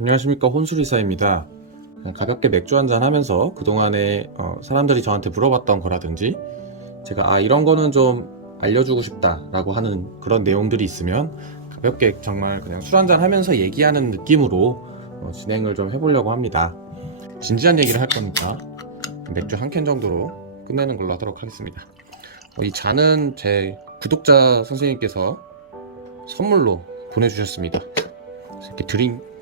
안녕하십니까, 혼술이사입니다. 그냥 가볍게 맥주 한잔 하면서 그동안에 사람들이 저한테 물어봤던 거라든지 제가 이런 거는 좀 알려주고 싶다 라고 하는 그런 내용들이 있으면 가볍게 정말 그냥 술 한잔 하면서 얘기하는 느낌으로 진행을 좀 해보려고 합니다. 진지한 얘기를 할 거니까 맥주 한 캔 정도로 끝내는 걸로 하도록 하겠습니다. 이 잔은 제 구독자 선생님께서 선물로 보내주셨습니다. 이렇게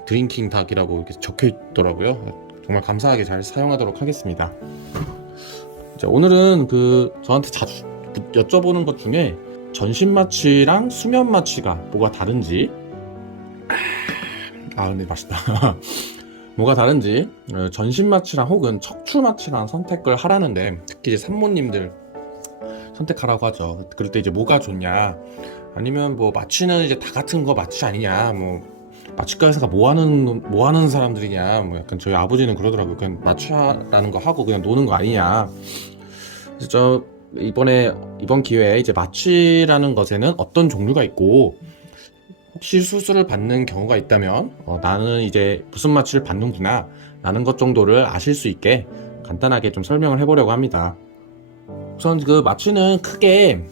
드링킹 닭이라고 이렇게 적혀 있더라고요. 정말 감사하게 잘 사용하도록 하겠습니다. 자, 오늘은 저한테 자주 여쭤보는 것 중에 전신 마취랑 수면 마취가 뭐가 다른지, 근데 맛있다. 뭐가 다른지, 전신 마취랑 혹은 척추 마취랑 선택을 하라는데, 특히 이제 산모님들 선택하라고 하죠. 그럴 때 이제 뭐가 좋냐, 아니면 뭐 마취는 이제 다 같은 거 마취 아니냐, 뭐 마취과 의사가 뭐 하는 사람들이냐, 뭐 약간 저희 아버지는 그러더라고요. 그냥 마취라는 거 하고 그냥 노는 거 아니냐. 그래서 이번 기회에 이제 마취라는 것에는 어떤 종류가 있고, 혹시 수술을 받는 경우가 있다면 나는 이제 무슨 마취를 받는구나 라는 것 정도를 아실 수 있게 간단하게 좀 설명을 해보려고 합니다. 우선 그 마취는 크게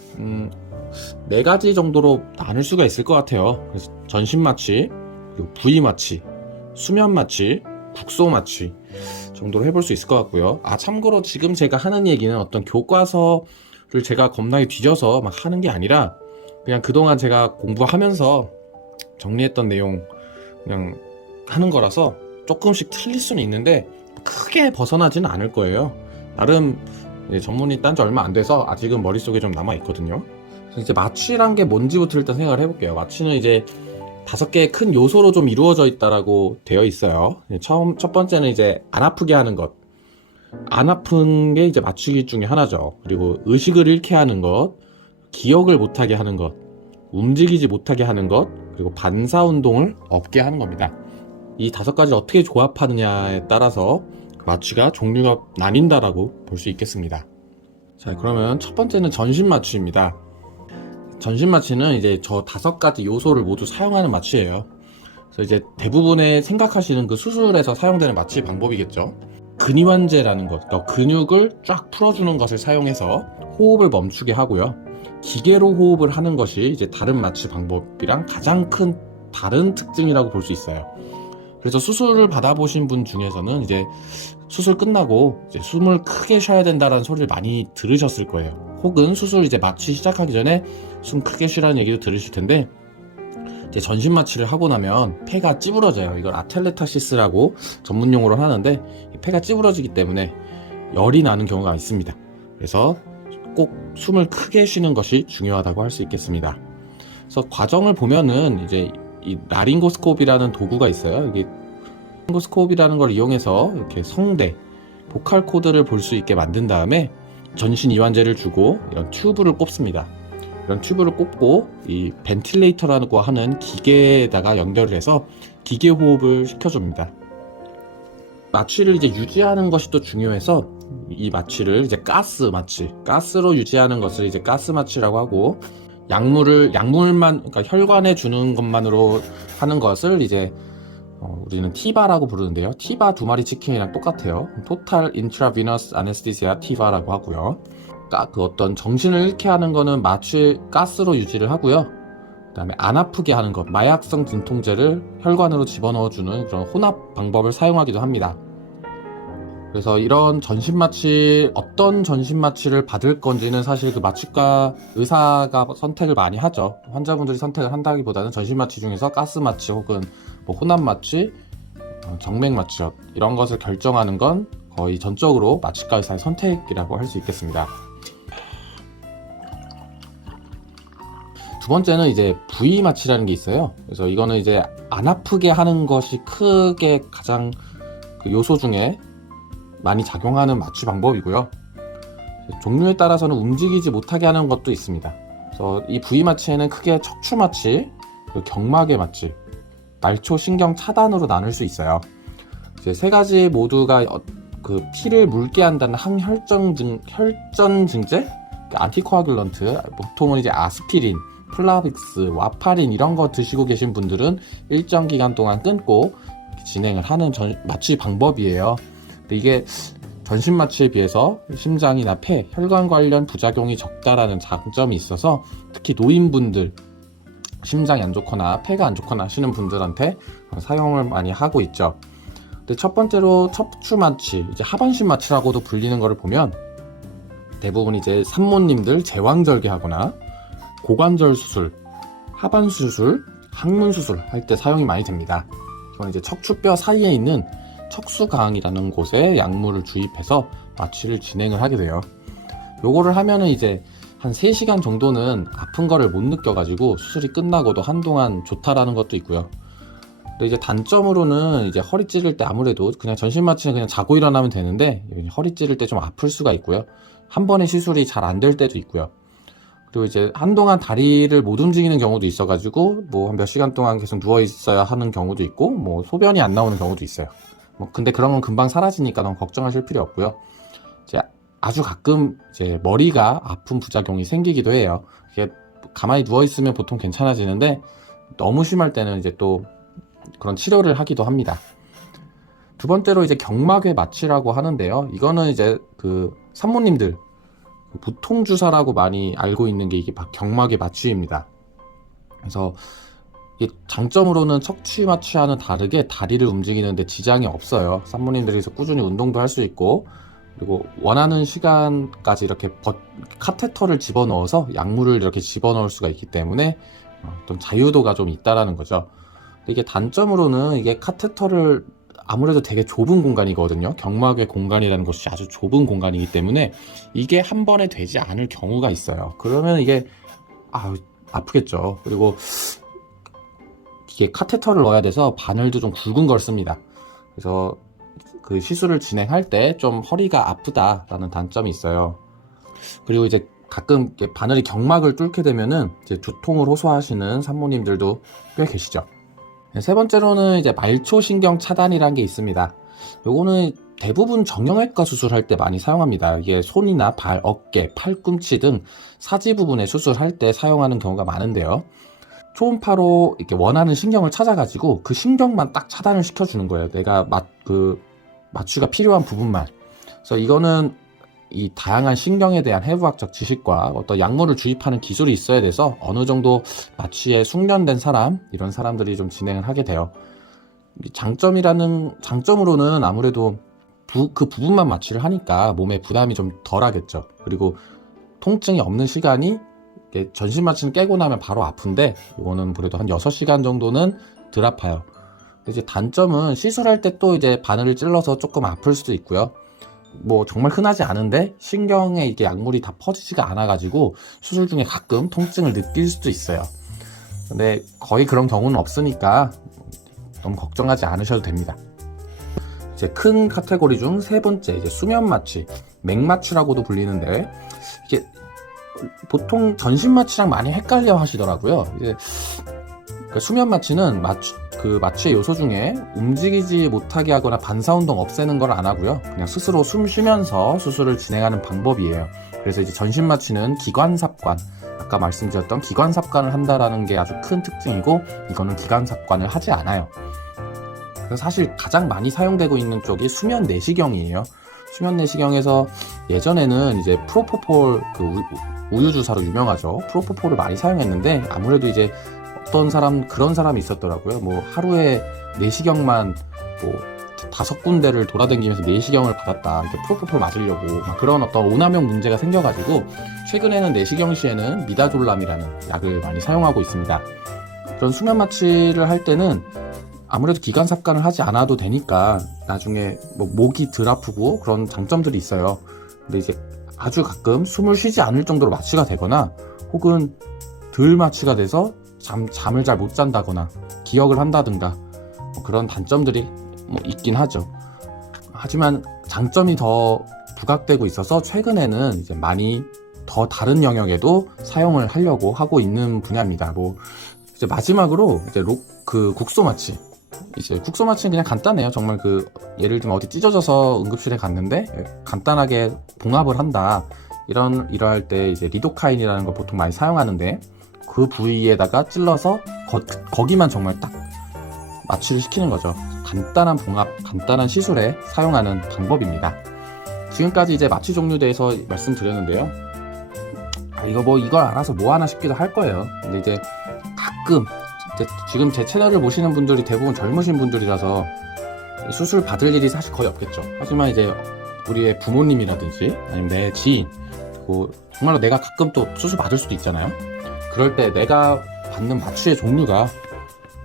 네 가지 정도로 나눌 수가 있을 것 같아요. 그래서 전신 마취, 그리고 부위 마취, 수면 마취, 국소 마취 정도로 해볼 수 있을 것 같고요. 참고로 지금 제가 하는 얘기는 어떤 교과서를 제가 겁나게 뒤져서 막 하는 게 아니라 그냥 그동안 제가 공부하면서 정리했던 내용 그냥 하는 거라서 조금씩 틀릴 수는 있는데 크게 벗어나지는 않을 거예요. 나름 전문의 딴 지 얼마 안 돼서 아직은 머릿속에 좀 남아 있거든요. 그래서 이제 마취란 게 뭔지부터 일단 생각을 해볼게요. 마취는 이제 5개의 큰 요소로 좀 이루어져 있다라고 되어 있어요. 첫 번째는 이제 안 아프게 하는 것. 안 아픈 게 이제 마취기 중에 하나죠. 그리고 의식을 잃게 하는 것, 기억을 못하게 하는 것, 움직이지 못하게 하는 것, 그리고 반사 운동을 없게 하는 겁니다. 이 5가지를 어떻게 조합하느냐에 따라서 마취가 종류가 나뉜다라고 볼 수 있겠습니다. 자, 그러면 첫 번째는 전신 마취입니다. 전신 마취는 이제 저 5가지 요소를 모두 사용하는 마취예요. 그래서 이제 대부분의 생각하시는 그 수술에서 사용되는 마취 방법이겠죠. 근이완제라는 것, 그러니까 근육을 쫙 풀어주는 것을 사용해서 호흡을 멈추게 하고요. 기계로 호흡을 하는 것이 이제 다른 마취 방법이랑 가장 큰 다른 특징이라고 볼 수 있어요. 그래서 수술을 받아보신 분 중에서는 이제 수술 끝나고 이제 숨을 크게 쉬어야 된다는 소리를 많이 들으셨을 거예요. 혹은 수술 이제 마취 시작하기 전에 숨 크게 쉬라는 얘기도 들으실 텐데, 이제 전신 마취를 하고 나면 폐가 찌부러져요. 이걸 아텔레타시스라고 전문 용어로 하는데, 폐가 찌부러지기 때문에 열이 나는 경우가 있습니다. 그래서 꼭 숨을 크게 쉬는 것이 중요하다고 할 수 있겠습니다. 그래서 과정을 보면은 이제 이 라링고스코프라는 도구가 있어요. 이게 라링고스코프라는 걸 이용해서 이렇게 성대, 보컬 코드를 볼 수 있게 만든 다음에 전신 이완제를 주고 이런 튜브를 꼽습니다. 이런 튜브를 꼽고 이 벤틸레이터라고 하는 기계에다가 연결을 해서 기계 호흡을 시켜줍니다. 마취를 이제 유지하는 것이 또 중요해서 이 마취를 이제 가스로 유지하는 것을 이제 가스 마취라고 하고, 약물만, 그러니까 혈관에 주는 것만으로 하는 것을 이제 우리는 티바라고 부르는데요. 티바 2마리 치킨이랑 똑같아요. 토탈 인트라비너스 아네스티시아 티바라고 하고요. 그 어떤 정신을 잃게 하는 거는 가스로 유지를 하고요. 그 다음에 안 아프게 하는 것, 마약성 진통제를 혈관으로 집어넣어주는 그런 혼합 방법을 사용하기도 합니다. 그래서 이런 어떤 전신 마취를 받을 건지는 사실 그 마취과 의사가 선택을 많이 하죠. 환자분들이 선택을 한다기보다는 전신 마취 중에서 가스 마취 혹은 뭐 혼합 마취, 정맥 마취 이런 것을 결정하는 건 거의 전적으로 마취과 의사의 선택이라고 할 수 있겠습니다. 두 번째는 이제 부위 마취라는 게 있어요. 그래서 이거는 이제 안 아프게 하는 것이 크게 가장 그 요소 중에 많이 작용하는 마취 방법이고요. 종류에 따라서는 움직이지 못하게 하는 것도 있습니다. 그래서 이 부위 마취에는 크게 척추 마취, 경막의 마취, 말초 신경 차단으로 나눌 수 있어요. 이제 3가지 모두가 그 피를 묽게 한다는 혈전 증제, 안티코아귤런트, 보통은 이제 아스피린, 플라빅스, 와파린 이런 거 드시고 계신 분들은 일정 기간 동안 끊고 진행을 하는 마취 방법이에요. 근데 이게 전신 마취에 비해서 심장이나 폐, 혈관 관련 부작용이 적다라는 장점이 있어서 특히 노인분들, 심장이 안 좋거나 폐가 안 좋거나 하시는 분들한테 사용을 많이 하고 있죠. 근데 첫 번째로 척추 마취, 이제 하반신 마취라고도 불리는 것을 보면 대부분 이제 산모님들 제왕절개하거나 고관절 수술, 하반 수술, 항문 수술 할 때 사용이 많이 됩니다. 이건 이제 척추뼈 사이에 있는 척수강이라는 곳에 약물을 주입해서 마취를 진행을 하게 돼요. 요거를 하면은 이제 한 3시간 정도는 아픈 거를 못 느껴가지고 수술이 끝나고도 한동안 좋다라는 것도 있고요. 근데 이제 단점으로는 이제 허리 찌를 때 아무래도 그냥 전신 마취는 그냥 자고 일어나면 되는데 허리 찌를 때 좀 아플 수가 있고요. 한 번에 시술이 잘 안 될 때도 있고요. 그리고 이제 한동안 다리를 못 움직이는 경우도 있어가지고 뭐 한 몇 시간 동안 계속 누워 있어야 하는 경우도 있고 뭐 소변이 안 나오는 경우도 있어요. 뭐 근데 그런 건 금방 사라지니까 너무 걱정하실 필요 없고요. 이제 아주 가끔 이제 머리가 아픈 부작용이 생기기도 해요. 이게 가만히 누워 있으면 보통 괜찮아지는데 너무 심할 때는 이제 또 그런 치료를 하기도 합니다. 두 번째로 이제 경막외 마취라고 하는데요. 이거는 이제 그 산모님들 부통주사라고 많이 알고 있는 게 이게 경막외 마취입니다. 그래서 이게 장점으로는 척추 마취와는 다르게 다리를 움직이는데 지장이 없어요. 산모님들이 꾸준히 운동도 할 수 있고, 그리고 원하는 시간까지 이렇게 카테터를 집어넣어서 약물을 이렇게 집어넣을 수가 있기 때문에 어떤 자유도가 좀 있다라는 거죠. 이게 단점으로는 이게 카테터를 아무래도 되게 좁은 공간이거든요. 경막의 공간이라는 것이 아주 좁은 공간이기 때문에 이게 한 번에 되지 않을 경우가 있어요. 그러면 이게 아프겠죠. 그리고 이게 카테터를 넣어야 돼서 바늘도 좀 굵은 걸 씁니다. 그래서 그 시술을 진행할 때 좀 허리가 아프다라는 단점이 있어요. 그리고 이제 가끔 바늘이 경막을 뚫게 되면은 이제 두통을 호소하시는 산모님들도 꽤 계시죠. 세 번째로는 이제 말초신경 차단이라는 게 있습니다. 요거는 대부분 정형외과 수술할 때 많이 사용합니다. 이게 손이나 발, 어깨, 팔꿈치 등 사지 부분에 수술할 때 사용하는 경우가 많은데요. 초음파로 이렇게 원하는 신경을 찾아가지고 그 신경만 딱 차단을 시켜주는 거예요. 내가 마취가 필요한 부분만. 그래서 이거는 이 다양한 신경에 대한 해부학적 지식과 어떤 약물을 주입하는 기술이 있어야 돼서 어느 정도 마취에 숙련된 사람, 이런 사람들이 좀 진행을 하게 돼요. 장점으로는 아무래도 그 부분만 마취를 하니까 몸에 부담이 좀 덜 하겠죠. 그리고 통증이 없는 시간이 전신 마취는 깨고 나면 바로 아픈데 이거는 그래도 한 6시간 정도는 덜 아파요. 이제 단점은 시술할 때 또 이제 바늘을 찔러서 조금 아플 수도 있고요. 뭐 정말 흔하지 않은데 신경에 이게 약물이 다 퍼지지가 않아가지고 수술 중에 가끔 통증을 느낄 수도 있어요. 근데 거의 그런 경우는 없으니까 너무 걱정하지 않으셔도 됩니다. 이제 큰 카테고리 중 세 번째, 이제 수면 마취, 맥마취라고도 불리는데 이게 보통 전신 마취랑 많이 헷갈려 하시더라고요. 이제 수면 마취는 마취의 요소 중에 움직이지 못하게 하거나 반사운동 없애는 걸 안 하고요. 그냥 스스로 숨 쉬면서 수술을 진행하는 방법이에요. 그래서 이제 전신 마취는 기관삽관, 아까 말씀드렸던 기관삽관을 한다라는 게 아주 큰 특징이고, 이거는 기관삽관을 하지 않아요. 그래서 사실 가장 많이 사용되고 있는 쪽이 수면 내시경이에요. 수면 내시경에서 예전에는 이제 프로포폴 우유 주사로 유명하죠. 프로포폴을 많이 사용했는데 아무래도 이제 그런 사람이 있었더라고요. 뭐 하루에 내시경만 뭐 5군데를 돌아다니면서 내시경을 받았다. 이렇게 프로포폴 맞으려고 그런 어떤 오남용 문제가 생겨가지고 최근에는 내시경 시에는 미다졸람이라는 약을 많이 사용하고 있습니다. 그런 수면 마취를 할 때는 아무래도 기관삽관을 하지 않아도 되니까 나중에 뭐 목이 덜 아프고 그런 장점들이 있어요. 근데 이제 아주 가끔 숨을 쉬지 않을 정도로 마취가 되거나 혹은 덜 마취가 돼서 잠을 잘 못 잔다거나 기억을 한다든가 뭐 그런 단점들이 뭐 있긴 하죠. 하지만 장점이 더 부각되고 있어서 최근에는 이제 많이 더 다른 영역에도 사용을 하려고 하고 있는 분야입니다. 뭐 이제 마지막으로 이제 국소 마취. 이제 국소 마취는 그냥 간단해요. 정말 예를 들면 어디 찢어져서 응급실에 갔는데 간단하게 봉합을 한다. 이러할 때 이제 리도카인이라는 걸 보통 많이 사용하는데 그 부위에다가 찔러서 거기만 정말 딱 마취를 시키는 거죠. 간단한 봉합, 간단한 시술에 사용하는 방법입니다. 지금까지 이제 마취 종류에 대해서 말씀드렸는데요. 이걸 알아서 뭐 하나 싶기도 할 거예요. 근데 이제 가끔 지금 제 채널을 보시는 분들이 대부분 젊으신 분들이라서 수술 받을 일이 사실 거의 없겠죠. 하지만 이제 우리의 부모님이라든지 아니면 내 지인, 그리고 정말로 내가 가끔 또 수술 받을 수도 있잖아요. 그럴 때 내가 받는 마취의 종류가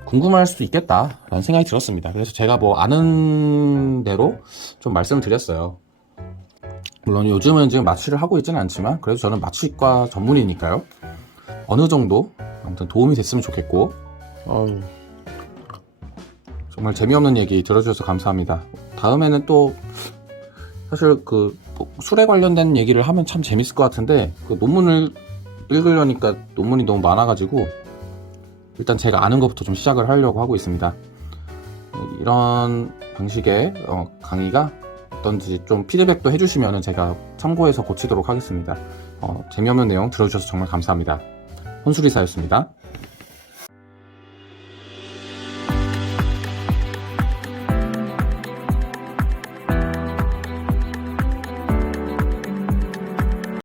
궁금할 수도 있겠다라는 생각이 들었습니다. 그래서 제가 뭐 아는 대로 좀 말씀을 드렸어요. 물론 요즘은 지금 마취를 하고 있지는 않지만 그래도 저는 마취과 전문이니까요. 어느 정도 아무튼 도움이 됐으면 좋겠고, 정말 재미없는 얘기 들어주셔서 감사합니다. 다음에는 또 사실 술에 관련된 얘기를 하면 참 재밌을 것 같은데 논문을 읽으려니까 논문이 너무 많아가지고 일단 제가 아는 것부터 좀 시작을 하려고 하고 있습니다. 이런 방식의 강의가 어떤지 좀 피드백도 해주시면 제가 참고해서 고치도록 하겠습니다. 재미없는 내용 들어주셔서 정말 감사합니다. 혼술이사였습니다.